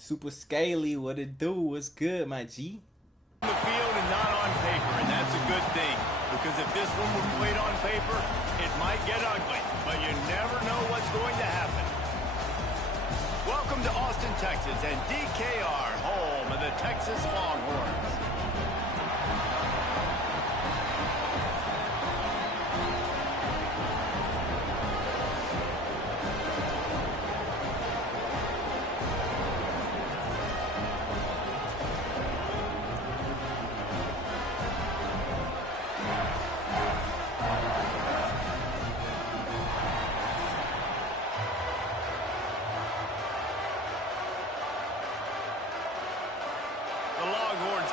Super Scaly, what it do? What's good, my G? The field and not on paper, and that's a good thing, because if this one were played on paper, it might get ugly, but you never know what's going to happen. Welcome to Austin, Texas, and DKR, home of the Texas Longhorns.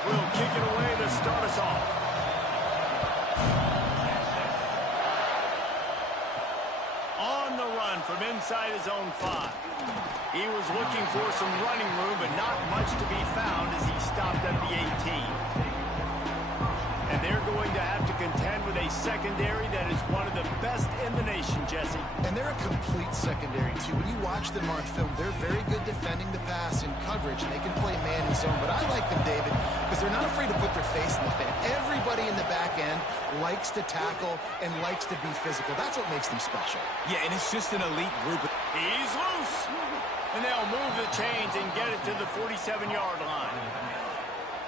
Will kick it away to start us off. On the run from inside his own 5. He was looking for some running room, but not much to be found as he stopped at the 18. And they're going to have to contend with a secondary that is one of the best in the nation, Jesse. And they're a complete secondary, too. When you watch them on film, they're very good defending the pass in coverage, and they can play man and zone. But I like them, David, because they're not afraid to put their face in the fan. Everybody in the back end likes to tackle and likes to be physical. That's what makes them special. Yeah, and it's just an elite group. He's loose. And they'll move the chains and get it to the 47-yard line.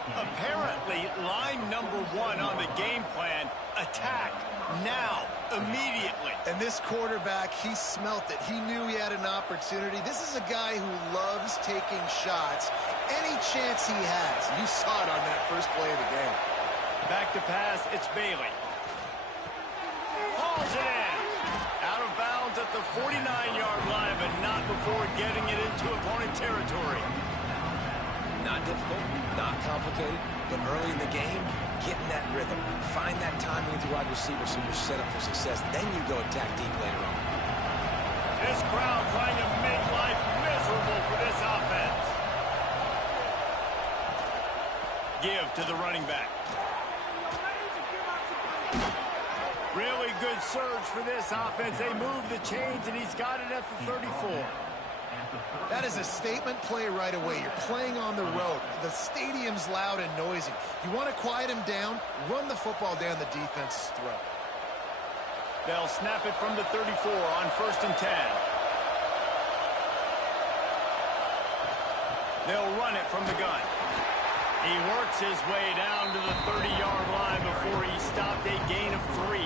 Apparently, line number 1 on the game plan, attack, now, immediately. And this quarterback, he smelt it. He knew he had an opportunity. This is a guy who loves taking shots any chance he has. You saw it on that first play of the game. Back to pass, it's Bailey. Hauls it in. Out of bounds at the 49-yard line, but not before getting it into opponent territory. Not difficult, not complicated, but early in the game, getting that rhythm. Find that timing with your wide receiver so you're set up for success. Then you go attack deep later on. This crowd trying to make life miserable for this offense. Give to the running back. Really good surge for this offense. They move the chains, and he's got it at the 34. That is a statement play right away. You're playing on the road. The stadium's loud and noisy. You want to quiet him down, run the football down the defense's throat. They'll snap it from the 34 on 1st and 10. They'll run it from the gun. He works his way down to the 30-yard line before he stopped a gain of 3.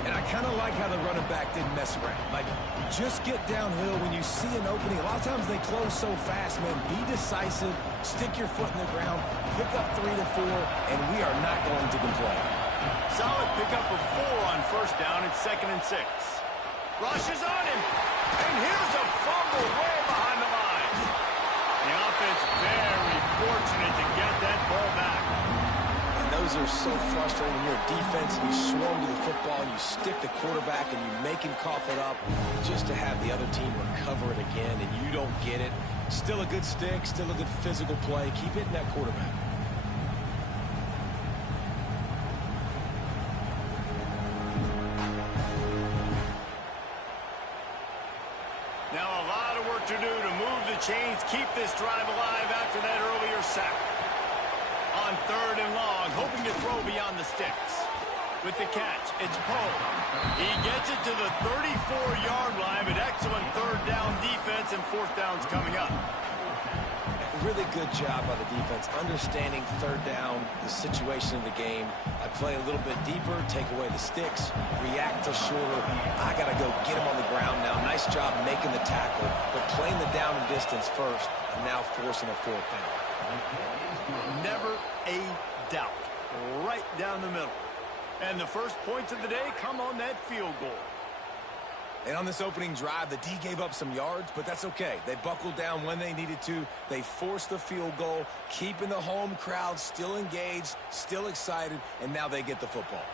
And I kind of like how the running back didn't mess around. Like, just get downhill when you see an opening. A lot of times they close so fast, man. Be decisive, stick your foot in the ground, pick up 3 to 4, and we are not going to complain. Solid pickup of 4 on 1st down and 2nd and 6. Rushes on him, and here's a fumble way behind the line. The offense very fortunate to get that ball back. Those are so frustrating when you're a defense and you swarm to the football and you stick the quarterback and you make him cough it up just to have the other team recover it again and you don't get it. Still a good stick, still a good physical play. Keep hitting that quarterback. Now a lot of work to do to move the chains, keep this drive alive after that earlier sack. On 3rd and long, hoping to throw beyond the sticks. With the catch, it's Poe. He gets it to the 34-yard line, but excellent 3rd down defense and 4th down's coming up. Really good job by the defense, understanding 3rd down, the situation of the game. I play a little bit deeper, take away the sticks, react to shorter. I got to go get him on the ground now. Nice job making the tackle, but playing the down and distance first, and now forcing a 4th down. Never a doubt. Right down the middle. And the first points of the day come on that field goal. And on this opening drive, the D gave up some yards, but that's okay. They buckled down when they needed to. They forced the field goal, keeping the home crowd still engaged, still excited, and now they get the football.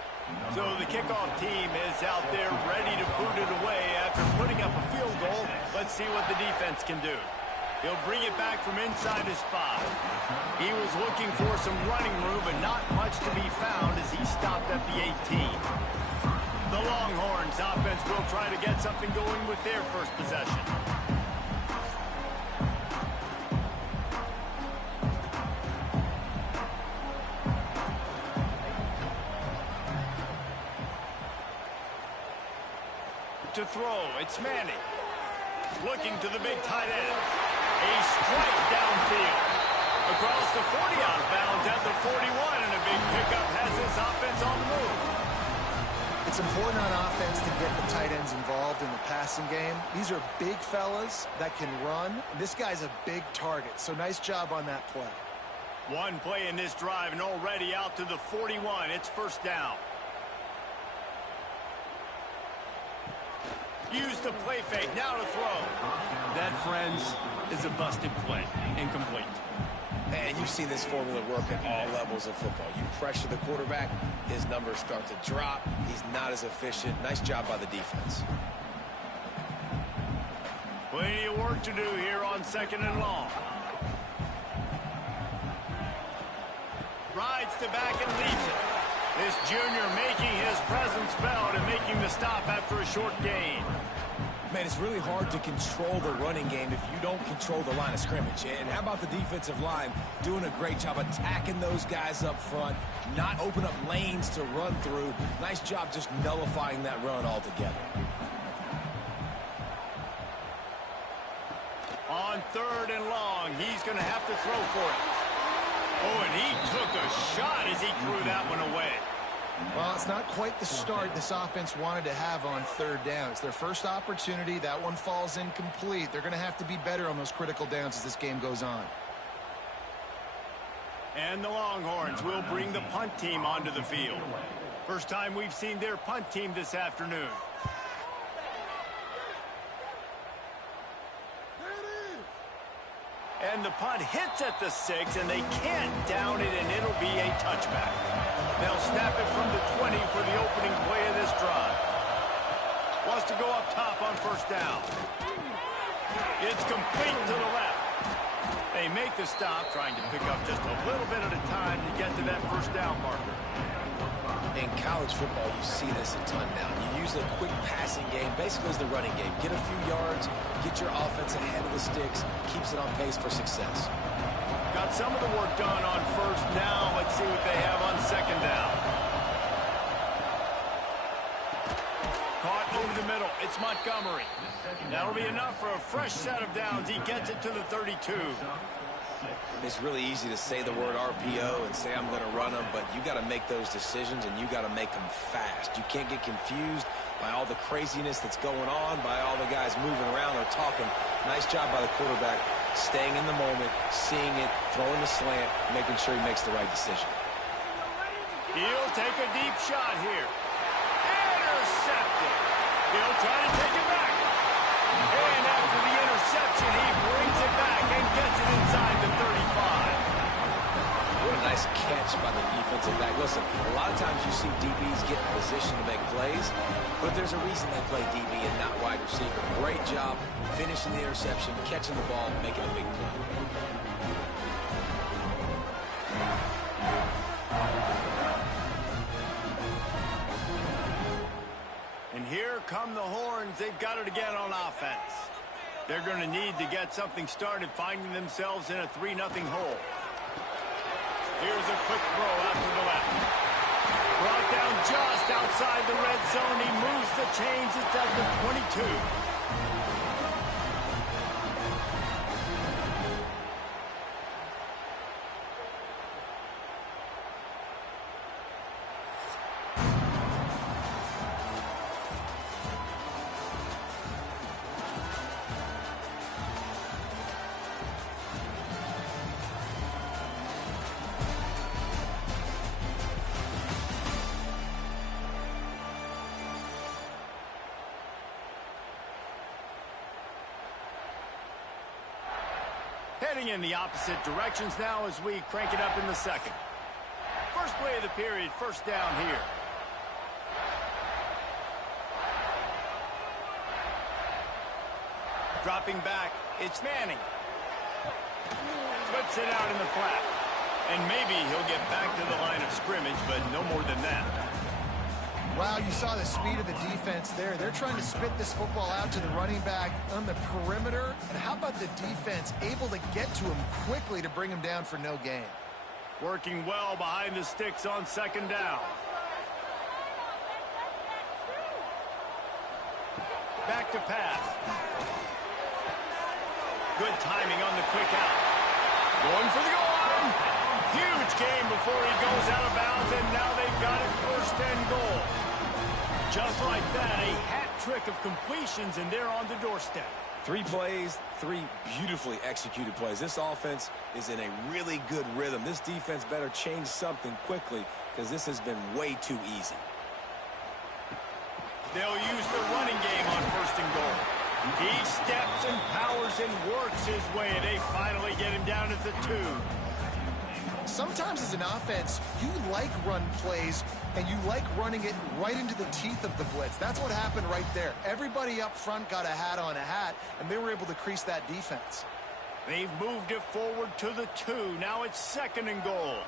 So the kickoff team is out there ready to put it away after putting up a field goal. Let's see what the defense can do. He'll bring it back from inside his 5. He was looking for some running room, but not much to be found as he stopped at the 18. The Longhorns offense will try to get something going with their first possession. to throw. It's Manning. Looking to the big tight end. A strike downfield. Across the 40 out of bounds at the 41, and a big pickup has this offense on the move. It's important on offense to get the tight ends involved in the passing game. These are big fellas that can run. This guy's a big target, so nice job on that play. One play in this drive and already out to the 41. It's first down. Use the play fake. Now to throw. That, friends, is a busted play. Incomplete. And you've seen this formula work at all levels of football. You pressure the quarterback, his numbers start to drop. He's not as efficient. Nice job by the defense. Plenty of work to do here on 2nd and long. Rides to back and leaves it. This junior making his presence felt and making the stop after a short gain. Man, it's really hard to control the running game if you don't control the line of scrimmage. And how about the defensive line doing a great job attacking those guys up front, not open up lanes to run through. Nice job just nullifying that run altogether. On 3rd and long, he's going to have to throw for it. Oh, and he took a shot as he threw that one away. Well, it's not quite the start this offense wanted to have on 3rd down. It's their first opportunity. That one falls incomplete. They're going to have to be better on those critical downs as this game goes on. And the Longhorns will bring the punt team onto the field. First time we've seen their punt team this afternoon. And the punt hits at the 6, and they can't down it, and it'll be a touchback. They'll snap it from the 20 for the opening play of this drive. Wants to go up top on first down. It's complete to the left. They make the stop, trying to pick up just a little bit at a time to get to that first down marker. In college football, you see this a ton now. You use a quick passing game, basically as the running game. Get a few yards, get your offense ahead of the sticks, keeps it on pace for success. Got some of the work done on first. Now let's see what they have on 2nd down. Caught over the middle. It's Montgomery. That'll be enough for a fresh set of downs. He gets it to the 32. It's really easy to say the word RPO and say I'm going to run them, but you got to make those decisions and you got to make them fast. You can't get confused by all the craziness that's going on, by all the guys moving around or talking. Nice job by the quarterback, staying in the moment, seeing it, throwing the slant, making sure he makes the right decision. He'll take a deep shot here. Intercepted. He'll try to take it back. And after the interception, he brings it back and gets it inside the 35. What a nice catch by the defensive back. Listen, a lot of times you see DBs get in position to make plays, but there's a reason they play DB and not wide receiver. Great job finishing the interception, catching the ball, making a big play. And here come the Horns. They've got it again on offense. They're going to need to get something started, finding themselves in a 3-0 hole. Here's a quick throw out to the left. Brought down just outside the red zone. He moves the chains. It's at the 22. Heading in the opposite directions now as we crank it up in the second. First play of the period, first down here. Dropping back, it's Manning. Flips it out in the flat. And maybe he'll get back to the line of scrimmage, but no more than that. Wow, you saw the speed of the defense there. They're trying to spit this football out to the running back on the perimeter. And how about the defense able to get to him quickly to bring him down for no gain? Working well behind the sticks on second down. Back to pass. Good timing on the quick out. Going for the goal line. Huge game before he goes out of bounds, and now they've got it first and goal. Just like that, a hat trick of completions, and they're on the doorstep. 3 plays, 3 beautifully executed plays. This offense is in a really good rhythm. This defense better change something quickly because this has been way too easy. They'll use the running game on first and goal. He steps and powers and works his way. They finally get him down at the 2. Sometimes as an offense, you like run plays, and you like running it right into the teeth of the blitz. That's what happened right there. Everybody up front got a hat on a hat, and they were able to crease that defense. They've moved it forward to the 2. Now it's second and goal.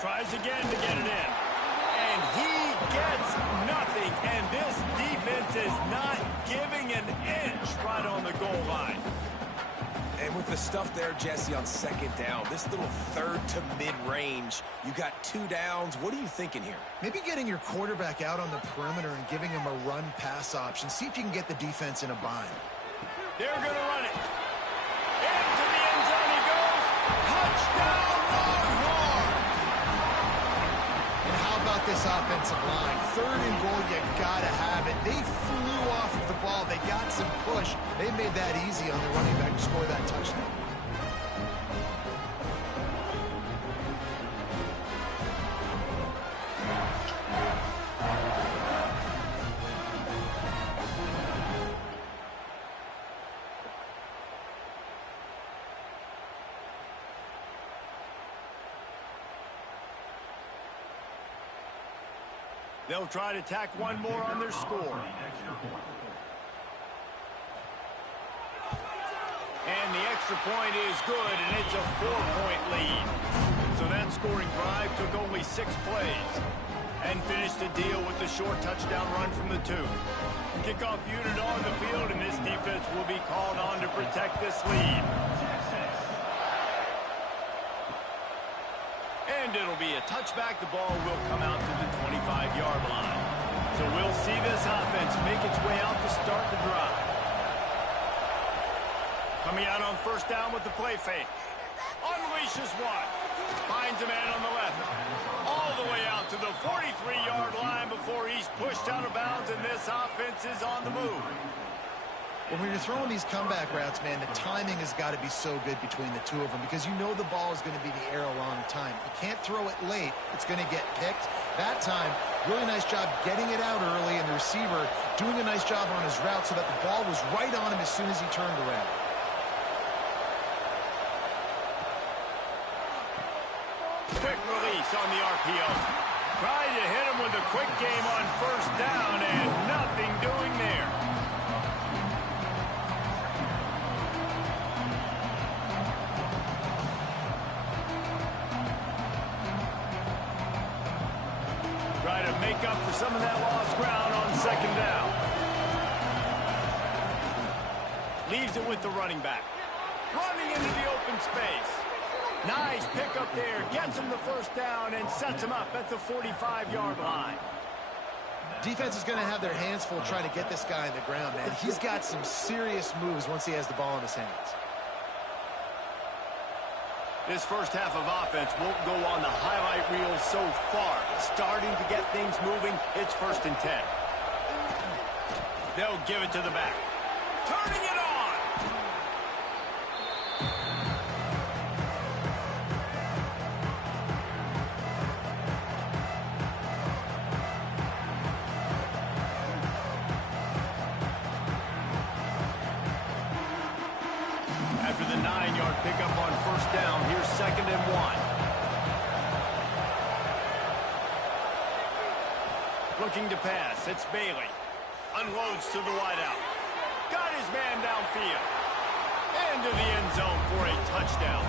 Tries again to get it in. And he gets nothing. And this defense is not giving an inch right on the goal line. And with the stuff there, Jesse, on second down, this little third to mid-range, you got 2 downs. What are you thinking here? Maybe getting your quarterback out on the perimeter and giving him a run-pass option. See if you can get the defense in a bind. They're going to run it. Into the end zone he goes. Touchdown, Longhorn! And how about this offensive line? Third and goal, you got to have it. They flew off of the ball. They got some push. They made that easy on the running back to score that touchdown. They'll try to tack one more on their score. And the extra point is good, and it's a 4-point lead. So that scoring drive took only 6 plays and finished the deal with the short touchdown run from the 2. Kickoff unit on the field, and this defense will be called on to protect this lead. And it'll be a touchback. The ball will come out to the 25-yard line. So we'll see this offense make its way out to start the drive. Coming out on first down with the play fake. Unleashes one. Finds a man on the left. All the way out to the 43-yard line before he's pushed out of bounds, and this offense is on the move. When you're throwing these comeback routes, man, the timing has got to be so good between the 2 of them because you know the ball is going to be in the air a long time. You can't throw it late. It's going to get picked. That time, really nice job getting it out early, and the receiver doing a nice job on his route so that the ball was right on him as soon as he turned around. Quick release on the RPO. Tried to hit him with a quick game on first down, and nothing doing there. Try to make up for some of that lost ground on second down. Leaves it with the running back. Running into the open space. Nice pickup there. Gets him the first down and sets him up at the 45-yard line. Defense is going to have their hands full trying to get this guy on the ground, man. He's got some serious moves once he has the ball in his hands. This first half of offense won't go on the highlight reel so far. Starting to get things moving. It's 1st and 10. They'll give it to the back. Turning it on. After the 9-yard pickup on first down, here's 2nd and 1. Looking to pass, it's Bailey. Unloads to the wideout. Got his man downfield. Into the end zone for a touchdown.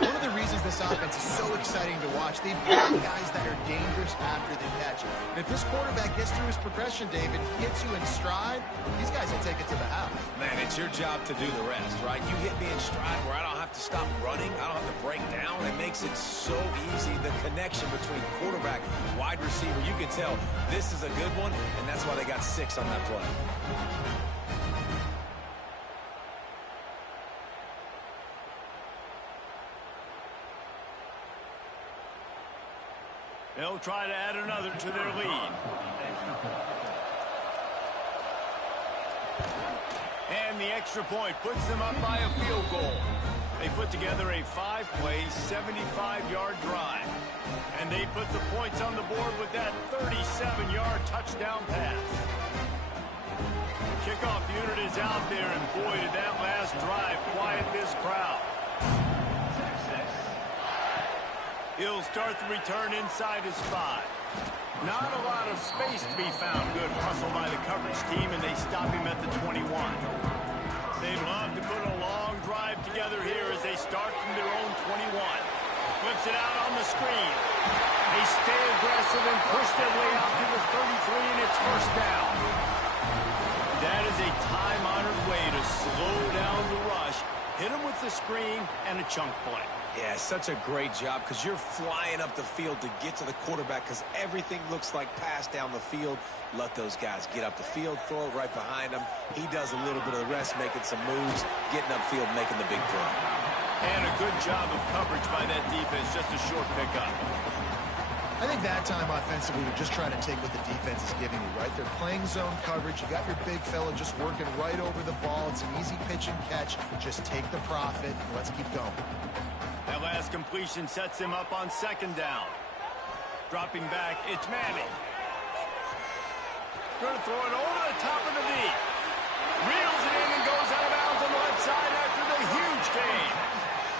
One of the reasons this offense is so exciting to watch, they've got guys that are dangerous after they catch it. And if this quarterback gets through his progression, David, hits you in stride, these guys will take it to the house. Man, it's your job to do the rest, right? You hit me in stride where I don't have to stop running. I don't have to break down. It makes it so easy. The connection between quarterback and wide receiver, you can tell this is a good one, and that's why they got 6 on that play. They'll try to add another to their lead. And the extra point puts them up by a field goal. They put together a 5-play, 75-yard drive. And they put the points on the board with that 37-yard touchdown pass. The kickoff unit is out there, and boy, did that last drive quiet this crowd. He'll start the return inside his 5. Not a lot of space to be found. Good hustle by the coverage team, and they stop him at the 21. They love to put a long drive together here as they start from their own 21. Flips it out on the screen. They stay aggressive and push their way out to the 33, and it's first down. That is a time-honored way to slow down the rush, hit him with the screen, and a chunk play. Yeah, such a great job because you're flying up the field to get to the quarterback because everything looks like pass down the field. Let those guys get up the field, throw it right behind him. He does a little bit of the rest, making some moves, getting upfield, making the big play. And a good job of coverage by that defense, just a short pickup. I think that time offensively, they're just trying to take what the defense is giving you, right? They're playing zone coverage. You got your big fella just working right over the ball. It's an easy pitch and catch. Just take the profit and let's keep going. That last completion sets him up on second down. Dropping back, it's Manning. Going to throw it over the top of the knee. Reels it in and goes out of bounds on the left side after the huge gain.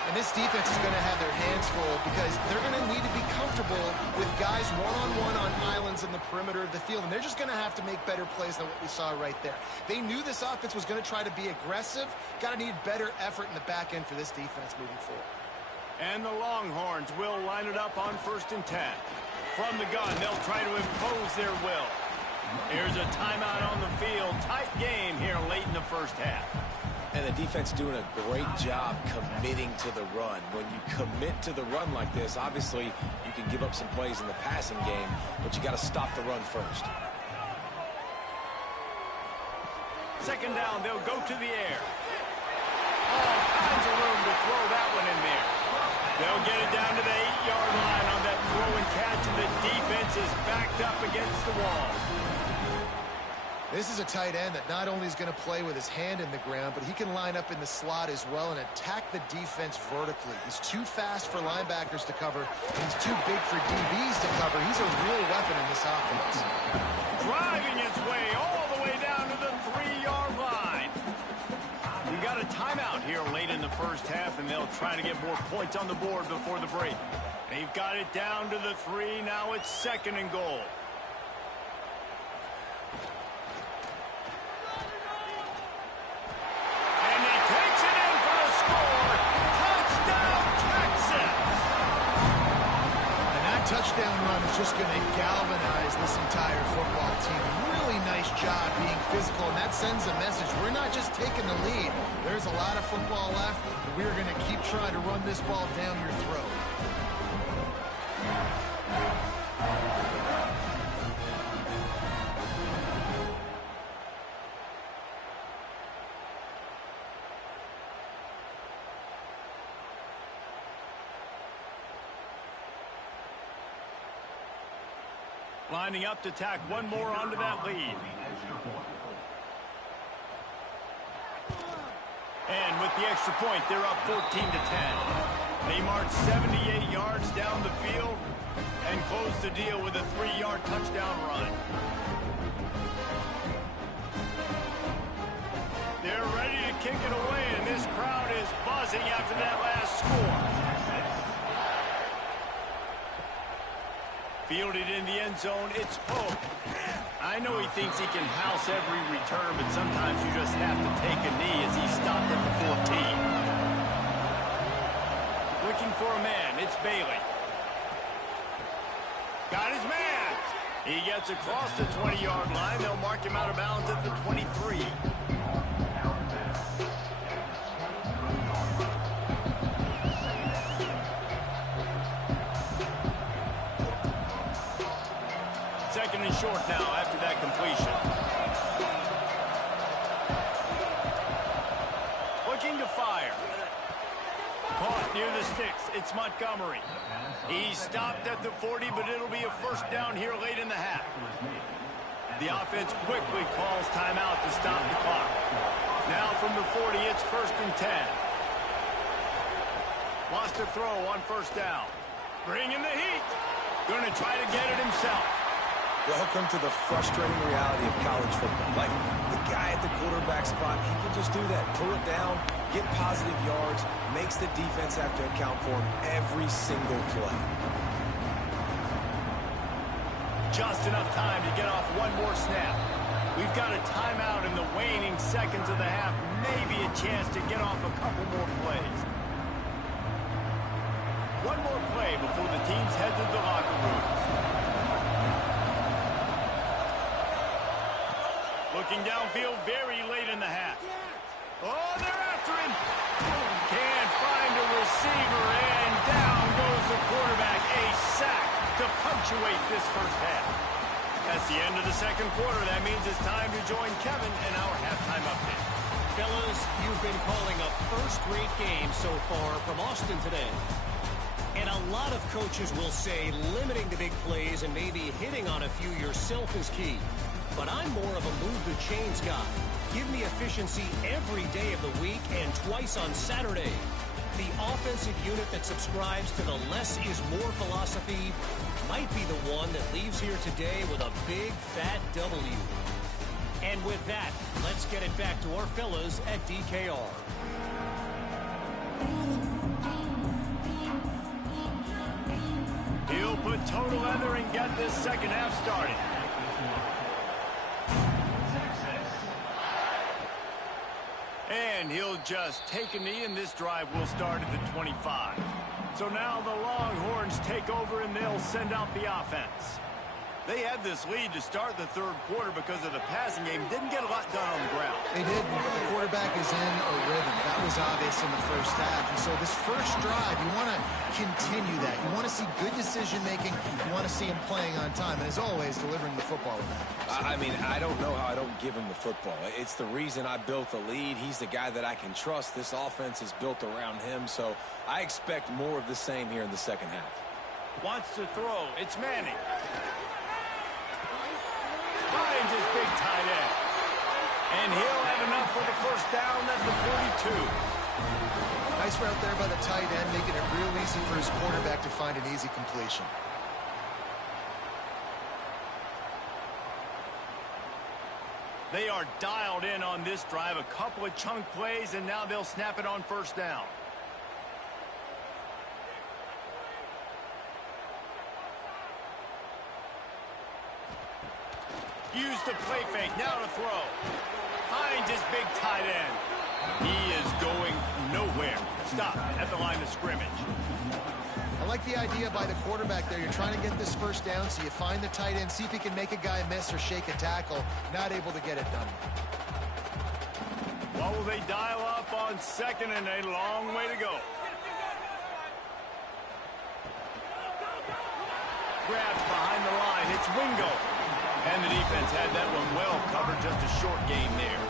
And this defense is going to have their hands full because they're going to need to be comfortable with guys one-on-one on islands in the perimeter of the field. And they're just going to have to make better plays than what we saw right there. They knew this offense was going to try to be aggressive. Got to need better effort in the back end for this defense moving forward. And the Longhorns will line it up on 1st and 10. From the gun, they'll try to impose their will. Here's a timeout on the field. Tight game here late in the first half. And the defense doing a great job committing to the run. When you commit to the run like this, obviously you can give up some plays in the passing game, but you got to stop the run first. Second down, they'll go to the air. All kinds of room to throw that one in there. They'll get it down to the 8-yard line on that throw and catch, and the defense is backed up against the wall. This is a tight end that not only is going to play with his hand in the ground, but he can line up in the slot as well and attack the defense vertically. He's too fast for linebackers to cover, and he's too big for DBs to cover. He's a real weapon in this offense. Driving its way all the way down to the 3-yard line. We got a timeout here late in the first half, and they'll try to get more points on the board before the break. They've got it down to the 3. Now it's 2nd and goal. Touchdown run is just going to galvanize this entire football team. Really nice job being physical, and that sends a message. We're not just taking the lead. There's a lot of football left, and we're going to keep trying to run this ball down your throat. Lining up to tack one more onto that lead. And with the extra point, they're up 14-10. They march 78 yards down the field and close the deal with a 3-yard touchdown run. They're ready to kick it away, and this crowd is buzzing after that last score. Fielded in the end zone, it's Pope. I know he thinks he can house every return, but sometimes you just have to take a knee as he stopped at the 14. looking for a man. It's Bailey. Got his man. He gets across the 20-yard line. They'll mark him out of bounds at the 23. Second and short now after that completion. Looking to fire. Caught near the sticks. It's Montgomery. He stopped at the 40, but it'll be a first down here late in the half. The offense quickly calls timeout to stop the clock. Now from the 40, it's first and 10. Lost a throw on first down. Bringing the heat. Going to try to get it himself. Welcome to the frustrating reality of college football. Like, the guy at the quarterback spot, he can just do that. Pull it down, get positive yards, makes the defense have to account for him every single play. Just enough time to get off one more snap. We've got a timeout in the waning seconds of the half. Maybe a chance to get off a couple more plays. One more play before the teams head to the locker rooms. Looking downfield very late in the half. Oh, they're after him. Can't find a receiver, and down goes the quarterback. A sack to punctuate this first half. That's the end of the second quarter. That means it's time to join Kevin in our halftime update. Fellas, you've been calling a first-rate game so far from Austin today. And a lot of coaches will say limiting the big plays and maybe hitting on a few yourself is key. But I'm more of a move-the-chains guy. Give me efficiency every day of the week and twice on Saturday. The offensive unit that subscribes to the less is more philosophy might be the one that leaves here today with a big, fat W. And with that, let's get it back to our fellas at DKR. He'll put total leather and get this second half started. And he'll just take a knee, and this drive will start at the 25. So now the Longhorns take over, and they'll send out the offense. They had this lead to start the third quarter because of the passing game. Didn't get a lot done on the ground. They did. The quarterback is in a rhythm. That was obvious in the first half. And so this first drive, you want to continue that. You want to see good decision-making. You want to see him playing on time. And as always, delivering the football with that. I mean, I don't know how I don't give him the football. It's the reason I built the lead. He's the guy that I can trust. This offense is built around him. So I expect more of the same here in the second half. Wants to throw. It's Manning. Finds his big tight end. And he'll have enough for the first down at the 42. Nice route there by the tight end, making it real easy for his quarterback to find an easy completion. They are dialed in on this drive. A couple of chunk plays, and now they'll snap it on first down. Use the play fake, now to throw. Finds his big tight end. He is going nowhere. Stop at the line of scrimmage. I like the idea by the quarterback there. You're trying to get this first down, so you find the tight end, see if he can make a guy miss or shake a tackle. Not able to get it done. What will they dial up on second, and a long way to go. Grabs behind the line. It's Wingo. And the defense had that one well covered. Just a short game there.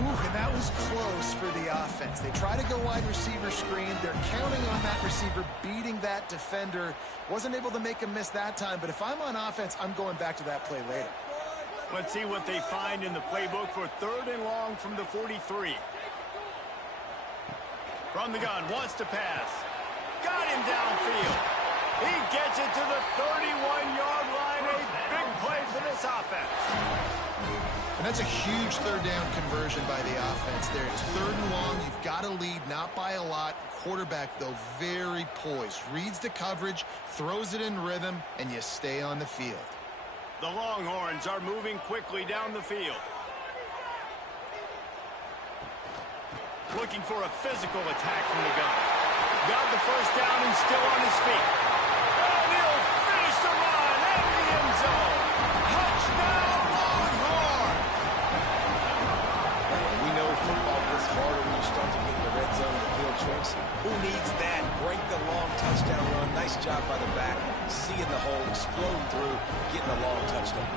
Ooh, and that was close for the offense. They try to go wide receiver screen. They're counting on that receiver beating that defender. Wasn't able to make him miss that time, but if I'm on offense, I'm going back to that play later. Let's see what they find in the playbook for third and long from the 43. From the gun, wants to pass. Got him downfield. He gets it to the 31-yard line. A big play for this offense. And that's a huge third down conversion by the offense there. It's third and long. You've got a lead, not by a lot. Quarterback, though, very poised. Reads the coverage, throws it in rhythm, and you stay on the field. The Longhorns are moving quickly down the field. Looking for a physical attack from the gun. Got the first down and still on his feet. And he'll finish the run in the end zone. Touchdown, Longhorn! And we know football gets harder when you start to get in the red zone of the field tricks. Who needs that? Break the long touchdown run. Nice job by the back. Seeing the hole, explode through, getting a long touchdown.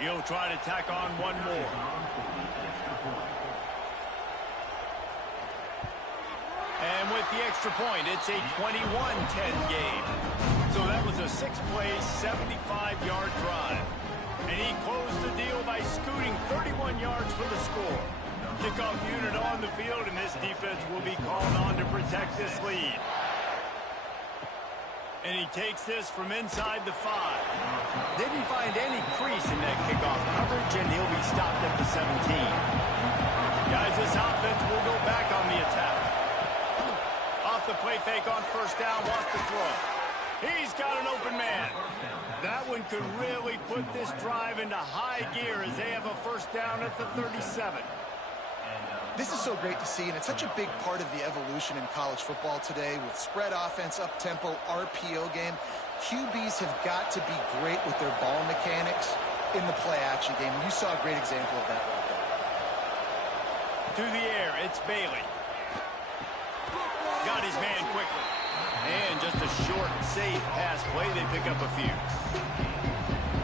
He'll try to tack on one more. And with the extra point, it's a 21-10 game. So that was a 6-play, 75-yard drive. And he closed the deal by scooting 31 yards for the score. Kickoff unit on the field, and this defense will be called on to protect this lead. And he takes this from inside the 5. Didn't find any crease in that kickoff coverage, and he'll be stopped at the 17. Guys, this offense will go back on the attack. Off the play fake on first down, wants to throw. He's got an open man. That one could really put this drive into high gear as they have a first down at the 37. This is so great to see, and it's such a big part of the evolution in college football today with spread offense, up-tempo, RPO game. QBs have got to be great with their ball mechanics in the play-action game. You saw a great example of that right To there. the air, it's Bailey. Got his man quickly. And just a short, safe pass play. They pick up a few.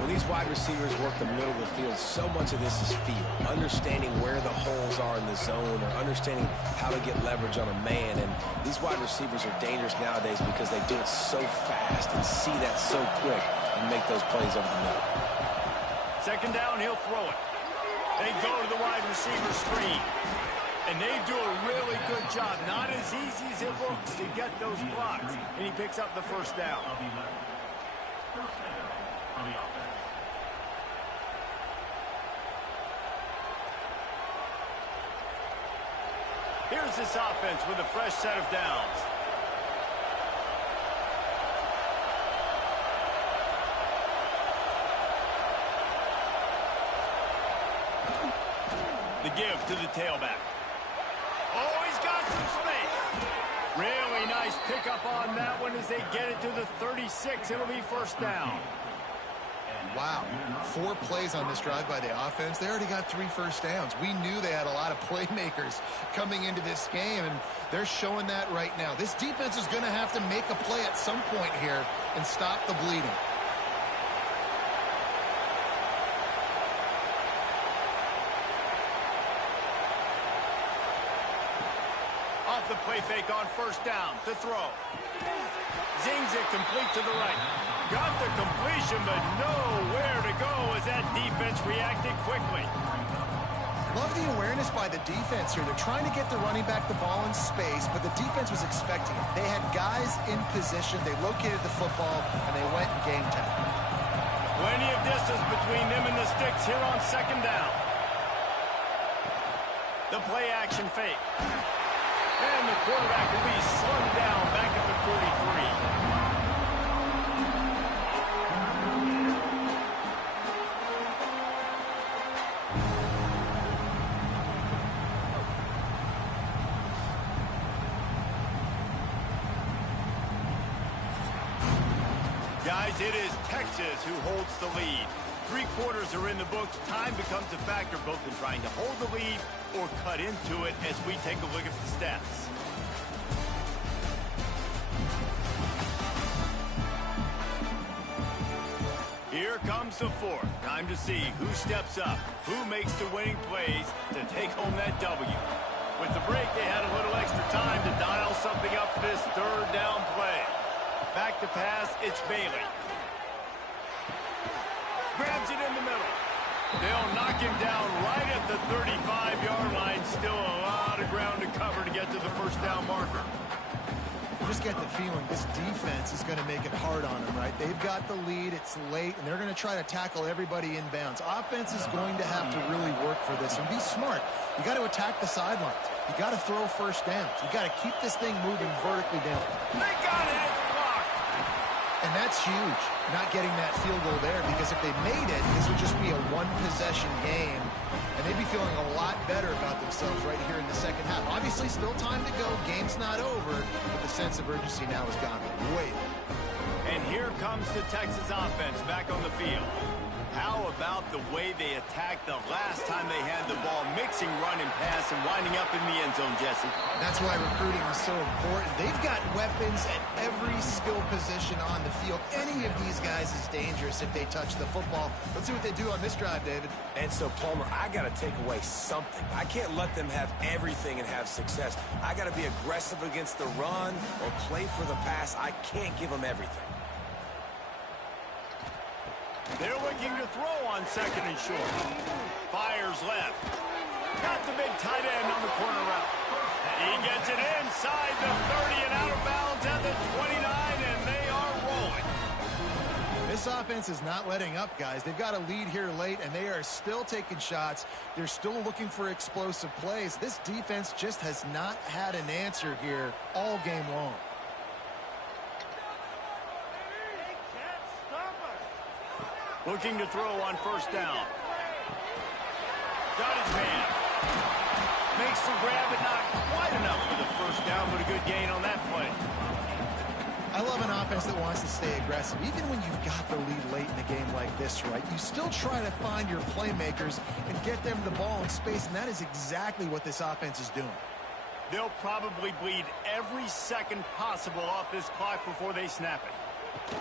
When these wide receivers work the middle of the field, so much of this is feel. Understanding where the holes are in the zone or understanding how to get leverage on a man. And these wide receivers are dangerous nowadays because they do it so fast and see that so quick and make those plays over the middle. Second down, he'll throw it. They go to the wide receiver screen. And they do a really good job. Not as easy as it looks to get those blocks. And he picks up the first down. Here's this offense with a fresh set of downs. The give to the tailback. Oh, he's got some space. Really nice pickup on that one as they get it to the 36. It'll be first down. Wow, 4 plays on this drive by the offense. They already got 3 first downs. We knew they had a lot of playmakers coming into this game, and they're showing that right now. This defense is going to have to make a play at some point here and stop the bleeding. Off the play fake on first down to throw. Zings it complete to the right. Got the completion, but nowhere to go as that defense reacted quickly. Love the awareness by the defense here. They're trying to get the running back the ball in space, but the defense was expecting it. They had guys in position. They located the football, and they went and game time. Plenty of distance between them and the sticks here on second down. The play action fake. And the quarterback will be slung down back at the 43. Guys, it is Texas who holds the lead. 3 quarters are in the books. Time becomes a factor both in trying to hold the lead or cut into it as we take a look at the stats. Here comes the 4th. Time to see who steps up, who makes the winning plays to take home that W. With the break, they had a little extra time to dial something up for this third down play. Back to pass, it's Bailey. Grabs it in the middle. They'll knock him down right at the 35-yard line. Still a lot of ground to cover to get to the first down marker. just get the feeling this defense is going to make it hard on them, right? They've got the lead. It's late, and they're going to try to tackle everybody inbounds. Offense is going to have to really work for this and be smart. You got to attack the sidelines. You got to throw first downs. You got to keep this thing moving vertically down. They got it. It's blocked. And that's huge, not getting that field goal there, because if they made it, this would just be a one-possession game, and they'd be feeling a lot better about themselves right here in the second half. Obviously, still time to go. Game's not over, but the sense of urgency now has gone way. And here comes the Texas offense back on the field. How about the way they attacked the last time they had the ball, mixing run and pass and winding up in the end zone, Jesse? That's why recruiting is so important. They've got weapons at every skill position on the field. Any of these guys is dangerous if they touch the football. Let's see what they do on this drive, David. And so, Palmer, I got to take away something. I can't let them have everything and have success. I got to be aggressive against the run or play for the pass. I can't give them everything. They're looking to throw on second and short. Fires left. Got the big tight end on the corner route. He gets it inside the 30 and out of bounds at the 29, and they are rolling. This offense is not letting up, guys. They've got a lead here late, and they are still taking shots. They're still looking for explosive plays. This defense just has not had an answer here all game long. Looking to throw on first down. Got his man. Makes the grab, but not quite enough for the first down, but a good gain on that play. I love an offense that wants to stay aggressive. Even when you've got the lead late in a game like this, right, you still try to find your playmakers and get them the ball in space, and that is exactly what this offense is doing. They'll probably bleed every second possible off this clock before they snap it.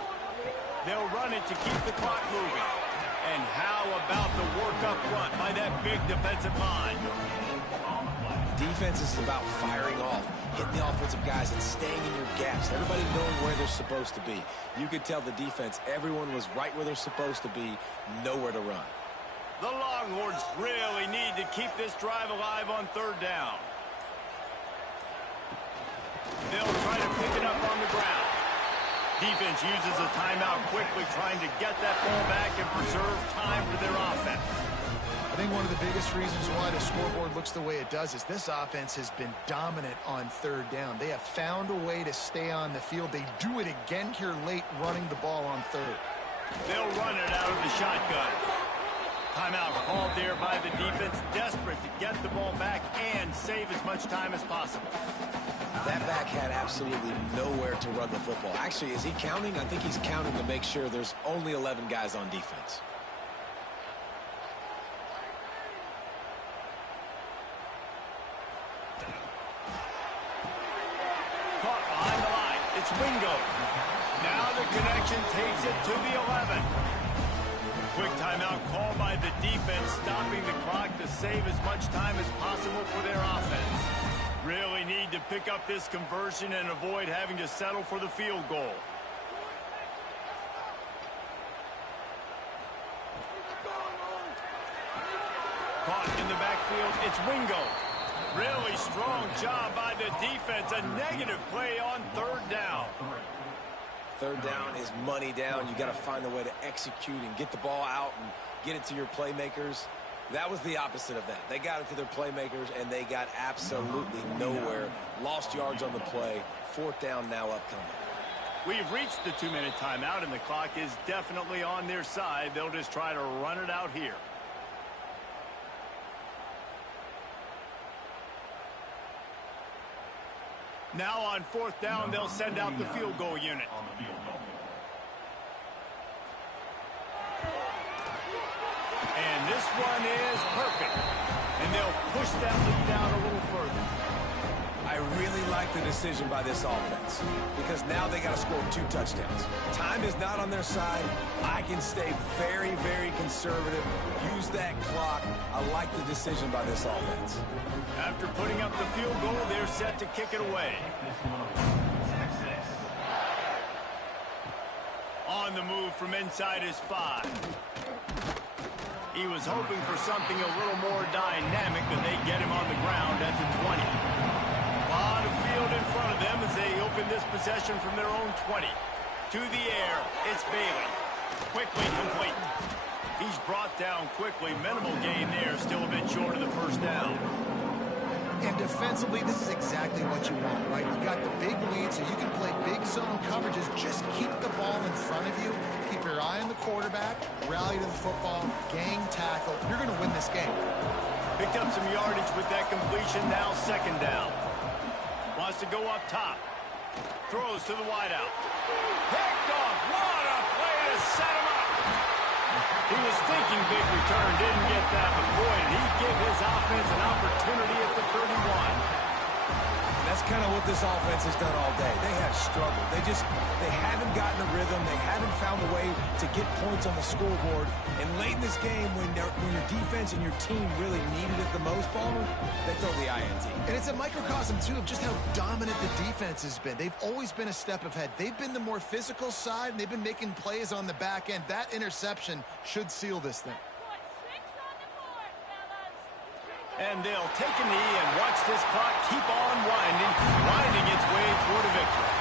They'll run it to keep the clock moving. And how about the work up front by that big defensive line? Defense is about firing off, hitting the offensive guys and staying in your gaps. Everybody knowing where they're supposed to be. You could tell the defense, everyone was right where they're supposed to be, nowhere to run. The Longhorns really need to keep this drive alive on third down. They'll try to pick it up on the ground. Defense uses a timeout quickly, trying to get that ball back and preserve time for their offense. I think one of the biggest reasons why the scoreboard looks the way it does is this offense has been dominant on third down. They have found a way to stay on the field. They do it again here late, running the ball on third. They'll run it out of the shotgun. Timeout called there by the defense, desperate to get the ball back and save as much time as possible. That back had absolutely nowhere to run the football. Actually, is he counting? I think he's counting to make sure there's only 11 guys on defense. Caught behind the line. It's Wingo. Now the connection takes it to the 11. Quick timeout called by the defense, stopping the clock to save as much time as possible for their offense. Really need to pick up this conversion and avoid having to settle for the field goal. Caught in the backfield, it's Wingo. Really strong job by the defense. A negative play on third down. Third down is money down. You got to find a way to execute and get the ball out and get it to your playmakers. That was the opposite of that. They got it to their playmakers, and they got absolutely nowhere. Lost yards on the play. Fourth down now upcoming. We've reached the 2-minute timeout, and the clock is definitely on their side. They'll just try to run it out here. Now on fourth down, they'll send out the field goal unit. And this one is perfect. And they'll push that lead out a little further. I really like the decision by this offense because now they got to score 2 touchdowns. Time is not on their side. I can stay very, very conservative. Use that clock. I like the decision by this offense. After putting up the field goal, they're set to kick it away. On the move from inside his 5. He was hoping for something a little more dynamic, but they get him on the ground at the 20. A lot of field field in front of them as they open this possession from their own 20. To the air, it's Bailey. Quickly complete. He's brought down quickly. Minimal gain there, still a bit short of the first down. And defensively, this is exactly what you want, right? You got the big lead, so you can play big zone coverages. Just keep the ball in front of you. Keep your eye on the quarterback. Rally to the football. Gang tackle. You're going to win this game. Picked up some yardage with that completion. Now second down. Wants to go up top. Throws to the wideout. Picked off. What a play to set him up. He was thinking big return, didn't get that, but boy, did he give his offense an opportunity at the 31. That's kind of what this offense has done all day. They have struggled. They haven't gotten a rhythm. They haven't found a way to get points on the scoreboard. And late in this game, when your defense and your team really needed it the most, Palmer, they throw the INT. And it's a microcosm, too, of just how dominant the defense has been. They've always been a step ahead. They've been the more physical side, and they've been making plays on the back end. That interception should seal this thing. And they'll take a knee and watch this clock keep on winding its way through to victory.